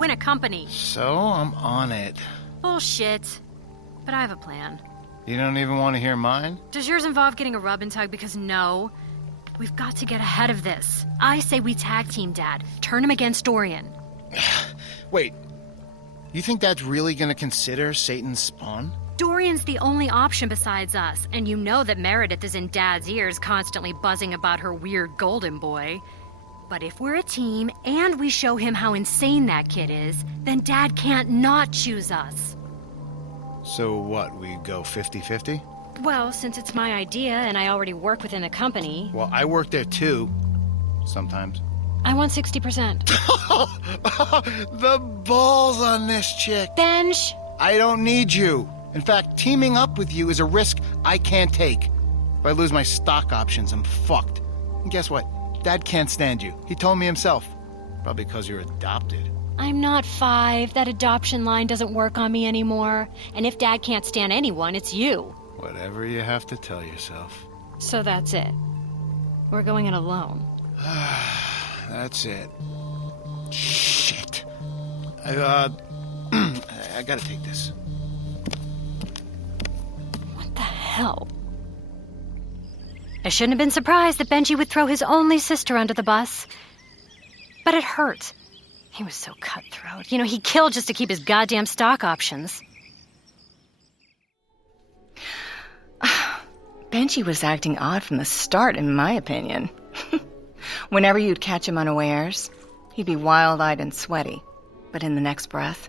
Win a company. So, I'm on it. Bullshit. But I have a plan. You don't even want to hear mine? Does yours involve getting a rub and tug? Because no. We've got to get ahead of this. I say we tag team Dad. Turn him against Dorian. Wait. You think Dad's really gonna consider Satan's spawn? Dorian's the only option besides us, and you know that Meredith is in Dad's ears constantly buzzing about her weird golden boy. But if we're a team, and we show him how insane that kid is, then Dad can't not choose us. So what, we go 50-50? Well, since it's my idea and I already work within the company... Well, I work there too. Sometimes. I want 60%. The balls on this chick. Benj! I don't need you. In fact, teaming up with you is a risk I can't take. If I lose my stock options, I'm fucked. And guess what? Dad can't stand you. He told me himself. Probably because you're adopted. I'm not 5. That adoption line doesn't work on me anymore. And if Dad can't stand anyone, it's you. Whatever you have to tell yourself. So that's it. We're going it alone. That's it. Shit. I gotta take this. What the hell? I shouldn't have been surprised that Benji would throw his only sister under the bus. But it hurt. He was so cutthroat. You know, he killed just to keep his goddamn stock options. Benji was acting odd from the start, in my opinion. Whenever you'd catch him unawares, he'd be wild-eyed and sweaty. But in the next breath,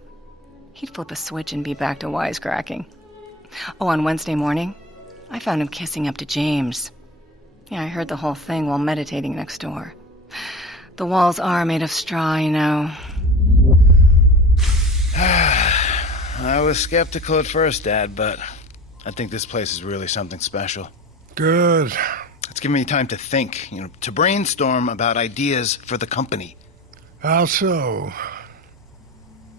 he'd flip a switch and be back to wisecracking. Oh, on Wednesday morning, I found him kissing up to James. Yeah, I heard the whole thing while meditating next door. The walls are made of straw, you know. I was skeptical at first, Dad, but I think this place is really something special. Good. It's given me time to think, to brainstorm about ideas for the company. How so?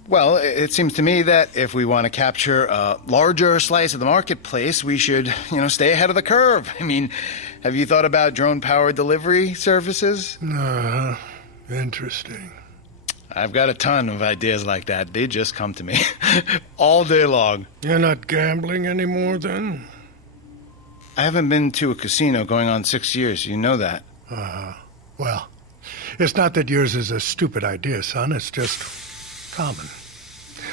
Well, it seems to me that if we want to capture a larger slice of the marketplace, we should, stay ahead of the curve. I mean, have you thought about drone-powered delivery services? Interesting. I've got a ton of ideas like that. They just come to me all day long. You're not gambling anymore, then? I haven't been to a casino going on 6 years. You know that. Well, it's not that yours is a stupid idea, son. It's just common.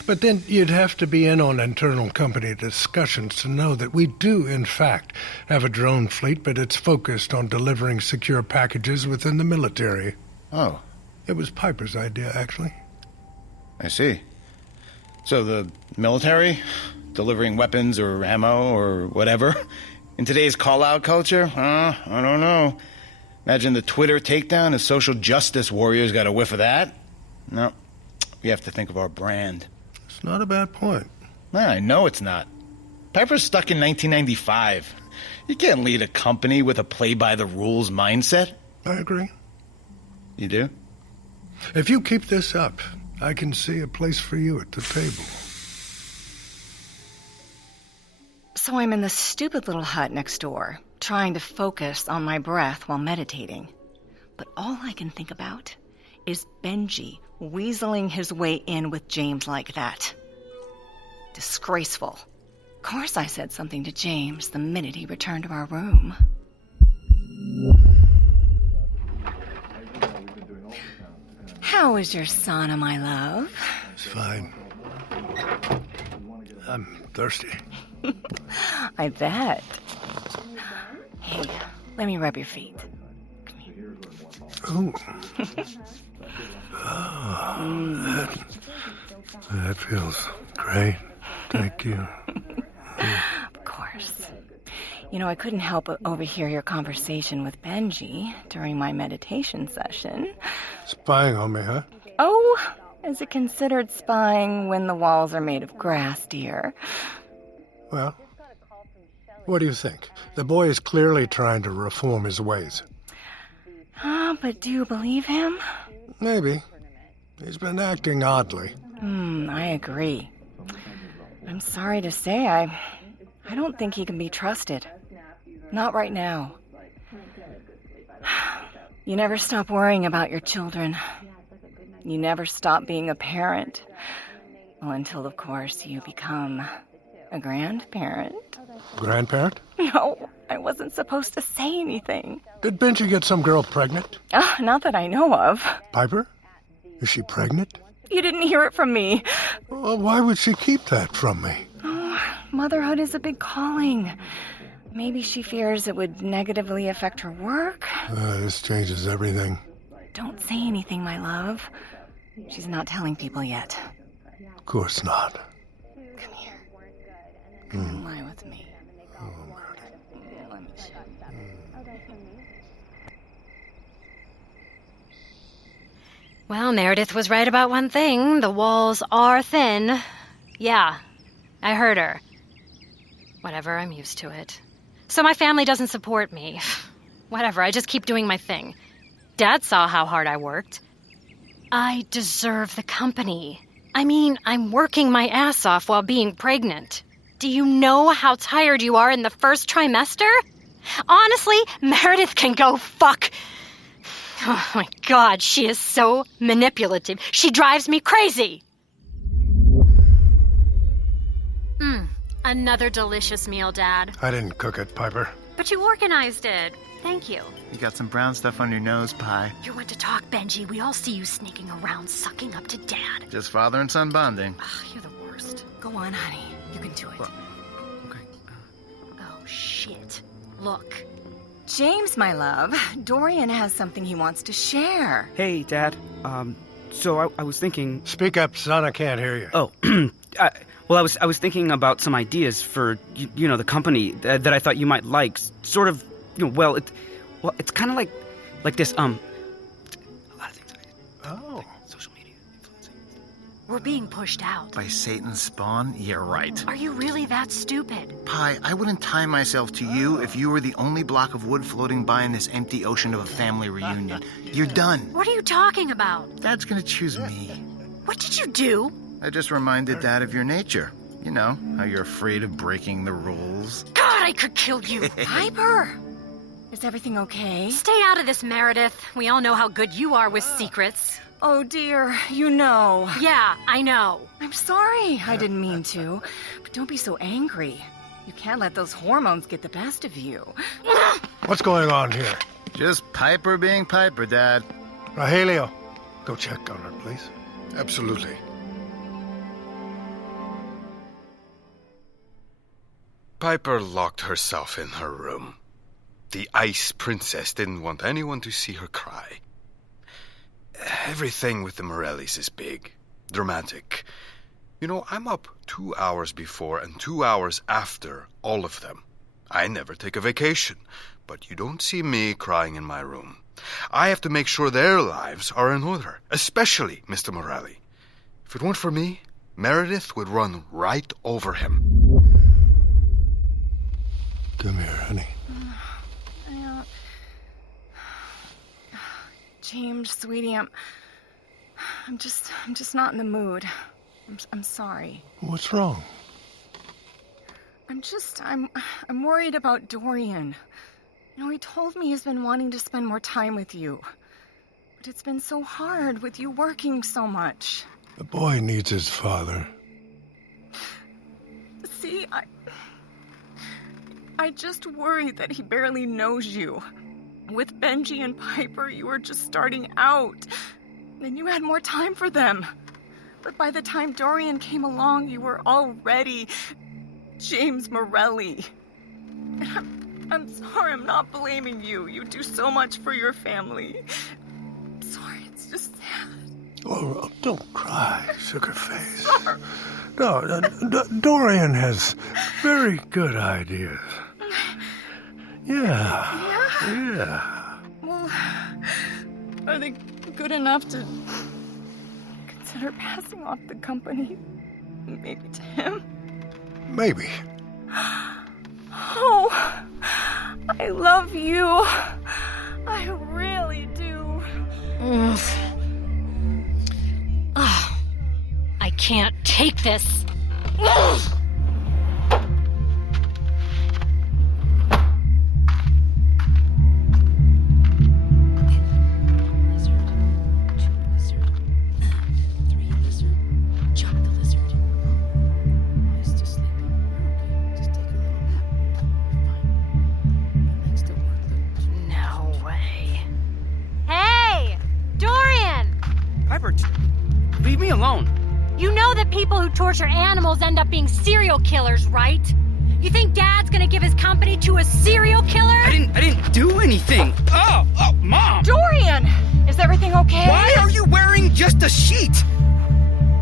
But then you'd have to be in on internal company discussions to know that we do, in fact, have a drone fleet, but it's focused on delivering secure packages within the military. Oh. It was Piper's idea, actually. I see. So the military? Delivering weapons or ammo or whatever? In today's call-out culture? I don't know. Imagine the Twitter takedown if social justice warriors got a whiff of that. No. We have to think of our brand. It's not a bad point. I know it's not. Piper's stuck in 1995. You can't lead a company with a play-by-the-rules mindset. I agree. You do? If you keep this up, I can see a place for you at the table. So I'm in the stupid little hut next door, trying to focus on my breath while meditating. But all I can think about is Benji weaseling his way in with James like that. Disgraceful. Of course I said something to James the minute he returned to our room. How is your sauna, my love? It's fine. I'm thirsty. I bet. Hey, let me rub your feet. Ooh. That feels great. Thank you. Of course. I couldn't help but overhear your conversation with Benji during my meditation session. Spying on me, huh? Oh, is it considered spying when the walls are made of grass, dear? Well, what do you think? The boy is clearly trying to reform his ways. But do you believe him? Maybe. He's been acting oddly. I agree. I'm sorry to say, I don't think he can be trusted. Not right now. You never stop worrying about your children. You never stop being a parent. Well, until, of course, you become a grandparent. Grandparent? No, I wasn't supposed to say anything. Did Benji get some girl pregnant? Not that I know of. Piper? Is she pregnant? You didn't hear it from me. Well, why would she keep that from me? Oh, motherhood is a big calling. Maybe she fears it would negatively affect her work. This changes everything. Don't say anything, my love. She's not telling people yet. Of course not. Come here. Come and lie with me. Let me show you. Well, Meredith was right about one thing. The walls are thin. Yeah, I heard her. Whatever, I'm used to it. So my family doesn't support me. Whatever, I just keep doing my thing. Dad saw how hard I worked. I deserve the company. I mean, I'm working my ass off while being pregnant. Do you know how tired you are in the first trimester? Honestly, Meredith can go fuck. Oh my God, she is so manipulative. She drives me crazy. Another delicious meal, Dad. I didn't cook it, Piper. But you organized it. Thank you. You got some brown stuff on your nose, Pie. You want to talk, Benji? We all see you sneaking around, sucking up to Dad. Just father and son bonding. Ugh, you're the worst. Go on, honey. You can do it. Okay. Oh, shit. Look. James, my love, Dorian has something he wants to share. Hey, Dad. So I was thinking... Speak up, son. I can't hear you. Oh, I was thinking about some ideas for, the company that I thought you might like. Sort of, it's kind of like this, a lot of things. Oh. Social media, influencing. We're being pushed out. By Satan's spawn? You're right. Are you really that stupid? Pie, I wouldn't tie myself to you if you were the only block of wood floating by in this empty ocean of a family reunion. You're done. What are you talking about? Dad's gonna choose me. What did you do? I just reminded Dad of your nature. You know, how you're afraid of breaking the rules. God, I could kill you. Piper! Is everything okay? Stay out of this, Meredith. We all know how good you are with secrets. Oh, dear. You know. Yeah, I know. I'm sorry. I didn't mean to. But don't be so angry. You can't let those hormones get the best of you. What's going on here? Just Piper being Piper, Dad. Rogelio, go check on her, please. Absolutely. Piper locked herself in her room. The Ice Princess didn't want anyone to see her cry. Everything with the Morellis is big, dramatic. I'm up 2 hours before and 2 hours after all of them. I never take a vacation, but you don't see me crying in my room. I have to make sure their lives are in order, especially Mr. Morelli. If it weren't for me, Meredith would run right over him. Come here, honey. James, sweetie, I'm just not in the mood. I'm sorry. What's wrong? I'm worried about Dorian. He told me he's been wanting to spend more time with you. But it's been so hard with you working so much. The boy needs his father. See, I just worry that he barely knows you. With Benji and Piper, you were just starting out. And you had more time for them. But by the time Dorian came along, you were already James Morelli. And I'm sorry, I'm not blaming you. You do so much for your family. I'm sorry, it's just sad. Oh, don't cry, sugar face. No, Dorian has very good ideas. Yeah. Well, are they good enough to consider passing off the company? Maybe to him? Maybe. Oh, I love you. I really do. I can't take this. alone. You know that people who torture animals end up being serial killers, right? You think Dad's gonna give his company to a serial killer? I didn't do anything. Oh, Mom! Dorian! Is everything okay? Why are you wearing just a sheet?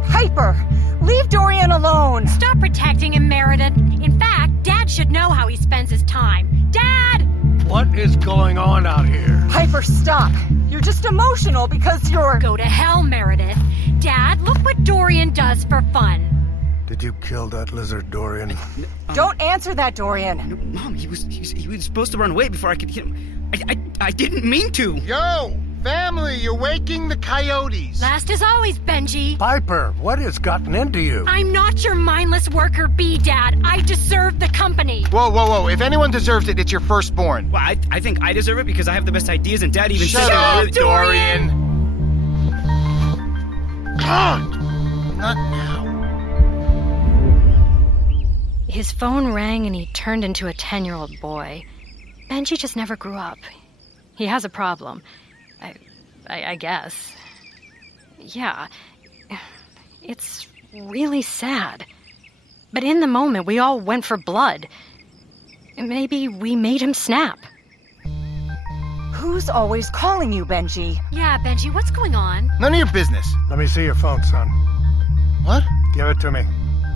Piper! Leave Dorian alone! Stop protecting him, Meredith. In fact, Dad should know how he spends his time. Dad! What is going on out here? Piper, stop! You're just emotional because you're... Go to hell, Meredith. Dad, look what Dorian does for fun. Did you kill that lizard, Dorian? Don't answer that, Dorian. No, Mom, he was supposed to run away before I could hit him. I didn't mean to. Yo, family, you're waking the coyotes. Last as always, Benji. Piper, what has gotten into you? I'm not your mindless worker bee, Dad. I deserve the company. Whoa. If anyone deserves it, it's your firstborn. Well, I think I deserve it because I have the best ideas, and Dad even Shut said... up, Dorian! Not now. His phone rang and he turned into a 10-year-old boy. Benji just never grew up. He has a problem. I guess. Yeah. It's really sad. But in the moment, we all went for blood. Maybe we made him snap. Who's always calling you, Benji? Yeah, Benji, what's going on? None of your business. Let me see your phone, son. What? Give it to me.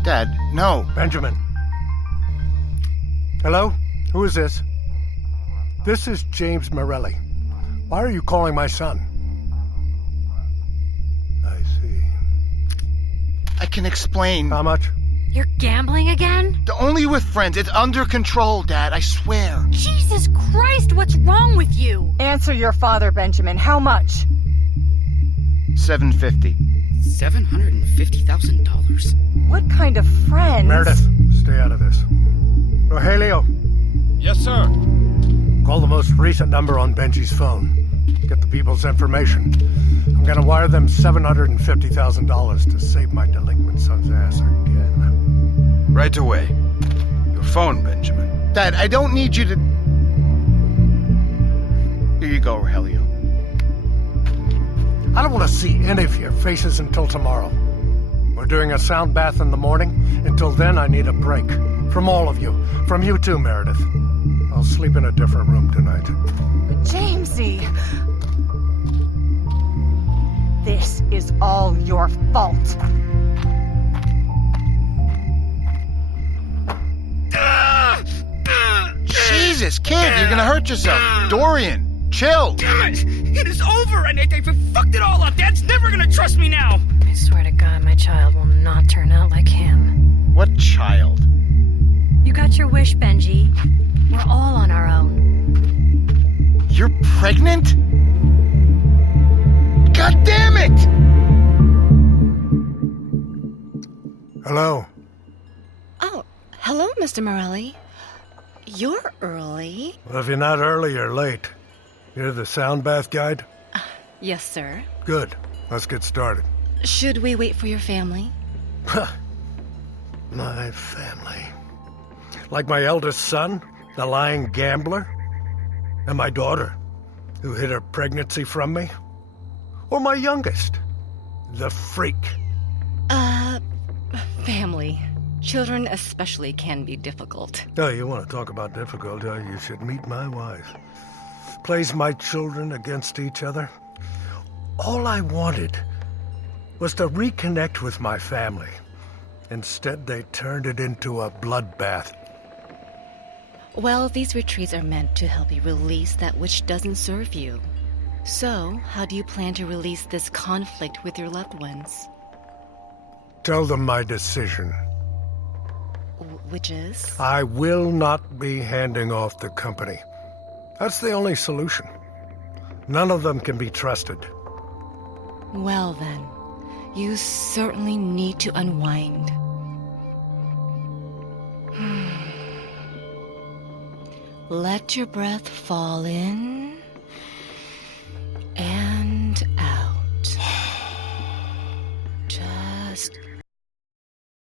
Dad, no. Benjamin. Hello? Who is this? This is James Morelli. Why are you calling my son? I see. I can explain. How much? You're gambling again? Only with friends. It's under control, Dad. I swear. Jesus Christ, what's wrong with you? Answer your father, Benjamin. How much? $750. $750,000? What kind of friends? Meredith, stay out of this. Rogelio, Yes, sir. call the most recent number on Benji's phone. Get the people's information. I'm gonna wire them $750,000 to save my delinquent son's ass again. Right away. Your phone, Benjamin. Dad, I don't need you to... Here you go, Rogelio. I don't want to see any of your faces until tomorrow. We're doing a sound bath in the morning. Until then, I need a break. From all of you. From you too, Meredith. I'll sleep in a different room tonight. Jamesy! This is all your fault. Jesus, kid, you're gonna hurt yourself. Dorian, chill. Damn it! It is over, and I fucked it all up. Dad's never gonna trust me now. I swear to God, my child will not turn out like him. What child? You got your wish, Benji. We're all on our own. You're pregnant? God damn it! Hello. Oh, hello, Mr. Morelli. You're early. Well, if you're not early, you're late. You're the sound bath guide? Yes, sir. Good. Let's get started. Should we wait for your family? My family. Like my eldest son, the lying gambler? And my daughter, who hid her pregnancy from me? Or my youngest, the freak? Family. Children especially can be difficult. Oh, you want to talk about difficult? You should meet my wife. Plays my children against each other. All I wanted was to reconnect with my family. Instead, they turned it into a bloodbath. Well, these retreats are meant to help you release that which doesn't serve you. So, how do you plan to release this conflict with your loved ones? Tell them my decision. Which is? I will not be handing off the company. That's the only solution. None of them can be trusted. Well then, you certainly need to unwind. Let your breath fall in